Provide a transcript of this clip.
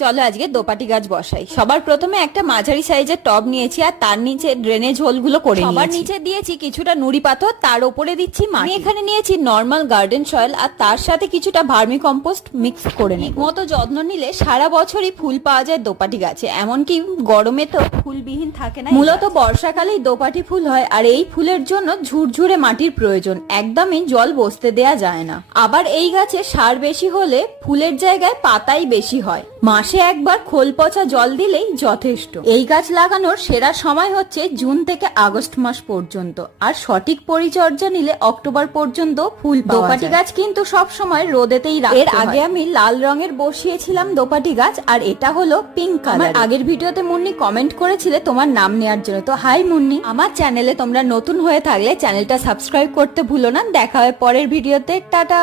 চলো আজকে দোপাটি গাছ বসাই। সবার প্রথমে একটা মাঝারি সাইজের টব নিয়েছি আর তার নিচে ড্রেনেজ হোলগুলো করে নিয়েছি। সবার নিচে দিয়েছি কিছুটা নুড়ি পাথর, তার উপরে দিচ্ছি মাটি। আমি এখানে নিয়েছি নর্মাল গার্ডেন সয়েল আর তার সাথে কিছুটা ভার্মি কম্পোস্ট মিক্স করে নিই। মতো যত্ন নিলে সারা বছরই ফুল পাওয়া যায় দোপাটি গাছে, এমনকি গরমে তো ফুলবিহীন থাকে না। মূলত বর্ষাকালেই দোপাটি ফুল হয় আর এই ফুলের জন্য ঝুরঝুরে মাটির প্রয়োজন, একদমই জল বসতে দেয়া যায় না। আবার এই গাছে সার বেশি হলে ফুলের জায়গায় পাতাই বেশি হয়। মাসে একবার খোল পচা জল দিলেই যথেষ্ট। এই গাছ লাগানোর সেরা সময় হচ্ছে জুন থেকে আগস্ট মাস পর্যন্ত, আর সঠিক পরিচর্যা নিলে অক্টোবর পর্যন্ত ফুল পাওয়া যায়। দোপাটি গাছ কিন্তু সব সময় রোদেতেই রাখতে হয়। এর আগে আমি লাল রঙের বসিয়েছিলাম দোপাটি গাছ, আর এটা হলো পিঙ্ক কালার। আগের ভিডিওতে মুন্নি কমেন্ট করেছিলে তোমার নাম নেওয়ার জন্য, তো হাই মুন্নি। আমার চ্যানেলে তোমরা নতুন হয়ে থাকলে চ্যানেলটা সাবস্ক্রাইব করতে ভুলো না। দেখা হয় পরের ভিডিওতে, টাটা।